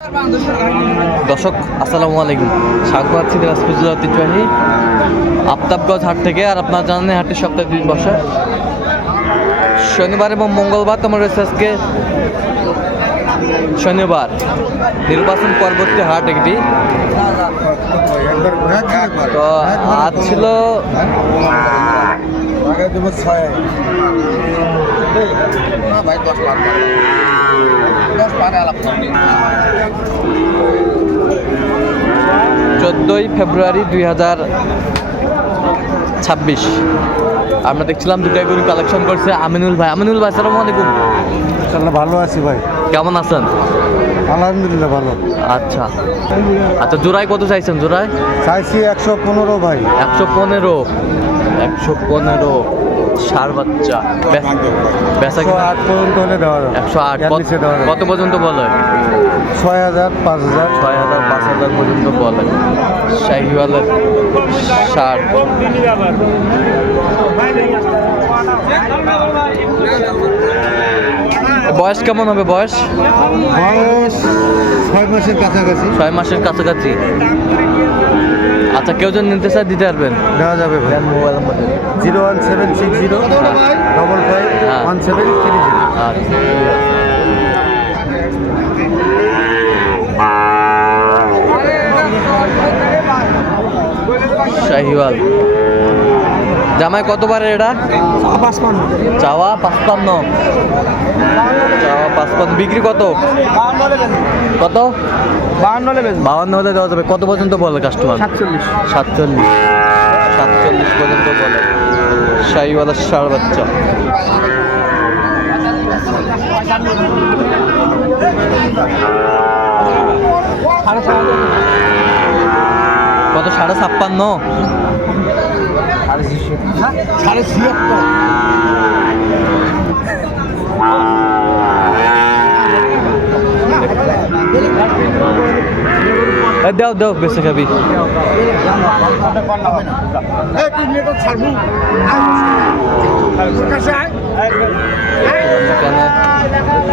দর্শক আসসালামু আলাইকুম, স্বাগত আছি দিনাজপুর জেলার ঐতিহ্যবাহী আফতাবগঞ্জ হাট থেকে। আর আপনারা জানেন হাটটি সপ্তাহে 2 দিন বসে, শনিবার এবং মঙ্গলবার। তোমার রয়েছে আজকে শনিবার, নির্বাচন পরবর্তী হাট একটি। তো আজ ছিল 14ই ফেব্রুয়ারি 2026। আমরা দেখছিলাম দুটাই গরু কালেকশন করছে আমিনুল ভাই। আমিনুল ভাই আসসালামু আলাইকুম। ভালো আছি ভাই, কেমন আছেন? আলহামদুলিল্লাহ ভালো। আচ্ছা আচ্ছা, জোড়ায় কত চাইছেন? জোড়ায় চাইছি 115 ভাই। 115 সার বাচ্চা বেচা কিনা 108 পর্যন্ত হলে দেওয়া যাবে। 108 কত পর্যন্ত বলে? 6000 5000 6000 5000 পর্যন্ত বলে। শাহিওয়ালের ষাট। বয়স কেমন হবে? বয়স 6 মাসের কাছাকাছি। 6 মাসের কাছাকাছি। আচ্ছা, কেউ যদি নিতে চায় দিতে পারবেন? দেওয়া যাবে ভাই। Mobile number 01760 55 1730। শাহিওয়াল জামাই কতবার এটা? চাওয়া 55। চাওয়া 55, বিক্রি কত? কত? 52 হলে দেওয়া যাবে। কত পর্যন্ত বলে কাস্টমার? 47 পর্যন্ত বলে। শাহিওয়ালের ষাঁড় বাচ্চা। কত? 56.5। 76। দাও দাও, বেশি খাবি। এখানে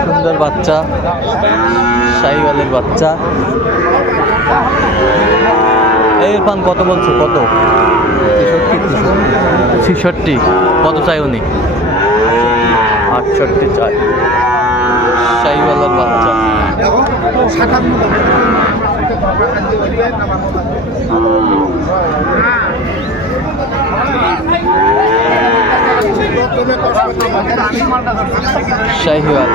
সুন্দর বাচ্চা, শাহিওয়ালের বাচ্চা। এই পান কত বলছে? কত? 66। কত চাই উনি? 68 চাই। শাহিওয়ালের বাচ্চা। শাহিওয়াল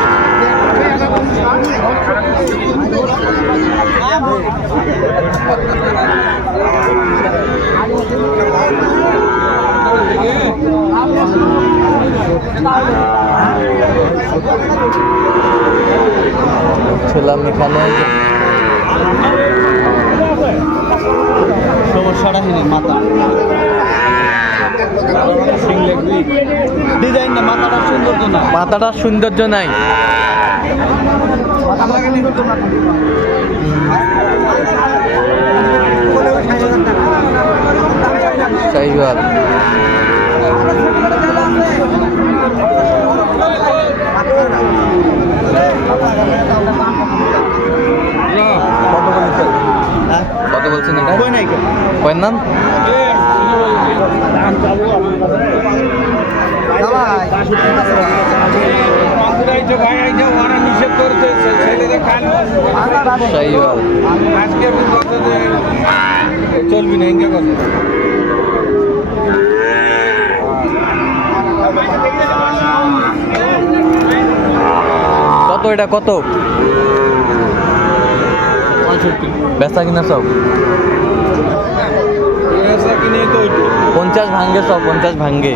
ছিলাম এখানে। সমস্যাটা হয়নি মাথা ডিজাইন না, মাথাটা সৌন্দর্য না। মাথাটা সৌন্দর্য নাই। শাহিওয়াল কত বলছেন এটা? কয়েন নাম চলবি না ইঙ্গে কথা। কত? এটা কত? 65। বেচা কিনা সব 50 ভাঙ্গে, সব 50 ভাঙ্গে।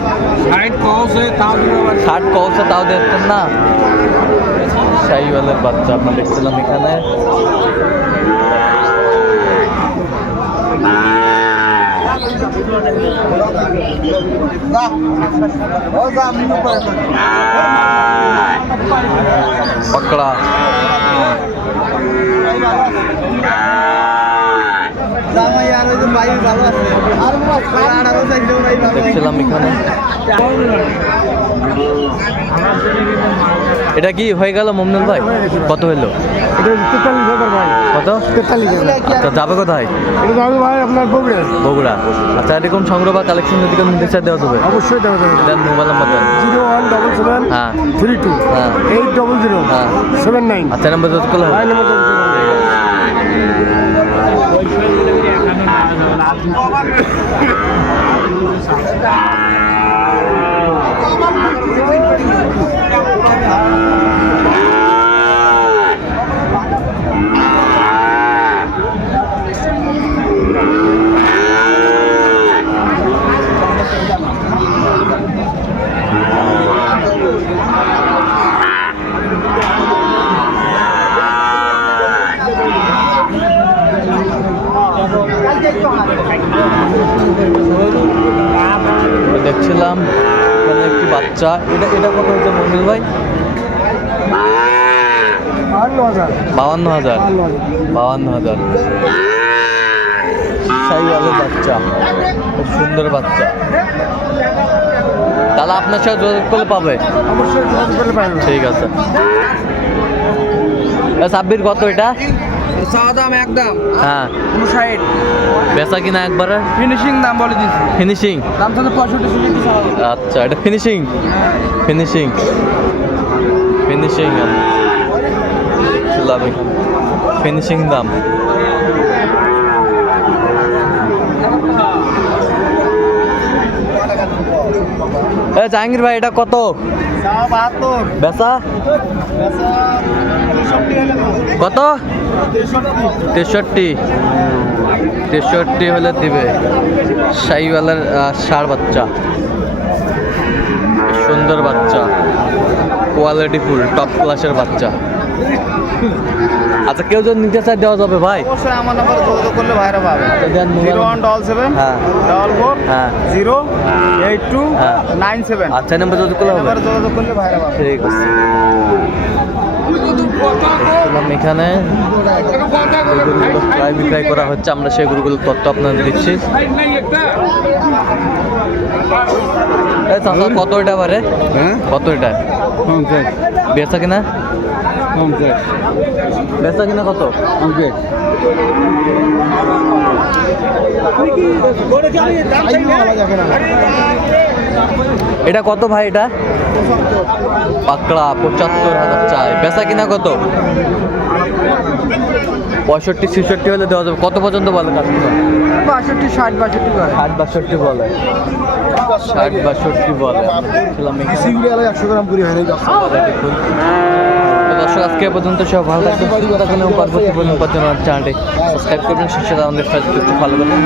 60 কৌছে তাও দেখতেন না। শাহিওয়ালের বাচ্চা আপনার দেখছিলাম এখানে। পকড়া দেখছিলাম এখানে। এটা কি হয়ে গেল মমনুল ভাই? কত হইলো? এটা 43,000 ভাই। কত? 43,000। আচ্ছা যাবে কোথায়? এটা যাবে ভাই আপনার বগুড়া। বগুড়া। আচ্ছা এরকম সংগ্রহ বা কালেকশন যদি কোনো নিতে চাই দেওয়া যাবে? অবশ্যই দেওয়া যাবে। দেন মোবাইল নাম্বার দেন। 0177 হ্যাঁ 32 হ্যাঁ 800 হ্যাঁ 79। আচ্ছা নাম্বার যোগাযোগ করলে হবে। ভাই নাম্বার দেন। দেখছিলাম এখানে একটি বাচ্চা, এটা এটা কত হচ্ছে মমিল ভাই? 52,000। 52,000। 52,000 শাহিওয়ালের বাচ্চা, খুব সুন্দর বাচ্চা। তাহলে আপনার সাথে যোগাযোগ করলে পাবে? অবশ্যই যোগাযোগ করলে পাবেন। ঠিক আছে। সাব্বির কত এটা? চাওয়া দাম একদম হ্যাঁ 59। বেচা কিনা একবারে ফিনিশিং দাম বলে দিচ্ছি, ফিনিশিং? দাম তো 65 চাওয়া। আচ্ছা এটা ফিনিশিং? ফিনিশিং ফিনিশিং ফিনিশিং দাম। জাহাঙ্গীর ভাই এটা কত? 72। বেচা কত? 63। 63 হলে দিবে। শাহিওয়ালার ষাঁড় বাচ্চা, সুন্দর বাচ্চা, কোয়ালিটি ফুল টপ ক্লাসের বাচ্চা। আচ্ছা কেউ যদি নিতে চায় দেওয়া যাবে ভাই? অবশ্যই আমার নাম্বার যোগাযোগ করলে ভাইরা পাবে। দেন মোবাইল। 0177 হ্যাঁ 44 হ্যাঁ 082 হ্যাঁ। 97। আচ্ছা নাম্বার যদি করলে হবে। নাম্বার যোগাযোগ করলে ভাইরা পাবে। ঠিক আছে। দেখছিলাম এখানে গরুগুলো ক্রয় বিক্রয় করা হচ্ছে, আমরা সেই গরুগুলোর তথ্য আপনাদের দিচ্ছি। এই চাচা কত এটা বারে? হ্যাঁ কত এটা? 50। বেচা কিনা? 50। বেচা কিনা কত? 50। এটা কত ভাই এটা? পাকড়া 75,000 চাই। বেচা কিনা কত? 65 66 হলে দেওয়া যাবে। কত পর্যন্ত বলে কাস্টমার? 62 60 62 করে। 60 62 বলে। 60 62 বলে। দেখছিলাম এখানে। সিগুলি আলাই 100 গ্রাম করে হয় না। দেখুন। তো দর্শক আজকে এ পর্যন্ত সব ভালো থাকবেন, সুস্থ থাকবেন এবং পরবর্তী পর্যন্ত আমার চ্যানেলটি সাবস্ক্রাইব করবেন, সেই সাথে আমাদের ফেসবুকটি ফলো করবেন।